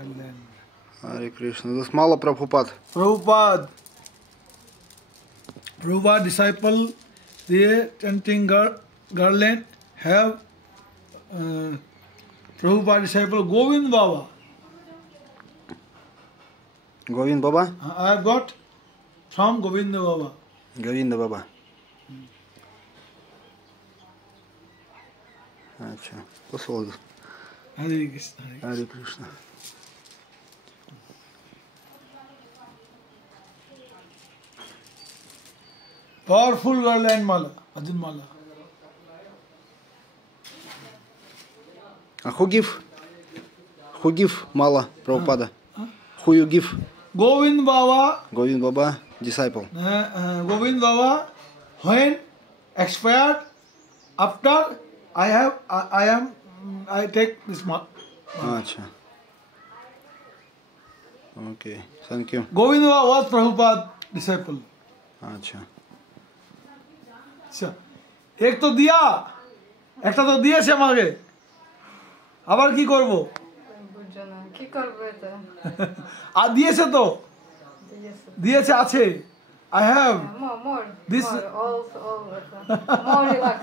Garland. Hare Krishna. This is Mala Prabhupada. Prabhupada disciple, they chanting garland have Prabhupada disciple Govind Baba. Govind Baba? I have got from Govind Baba. Govinda Baba. अच्छा послал. Hare Krishna. Hare Krishna. Powerful garland mala, Bhajan mala. Who give Mala Prabhupada? Who you give? Govind Baba. Govind Baba, disciple. Govind Baba, when expired, after I take this mala. Acha. Okay, thank you. Govind Baba was Prabhupada disciple. আচ্ছা আচ্ছা এক তো দিয়া একটা তো দিয়েছে আমাকে আবার কি করব বুঝছো না কি করব এটা আর দিয়েছে তো দিয়েছে আছে I have more this more, all more relax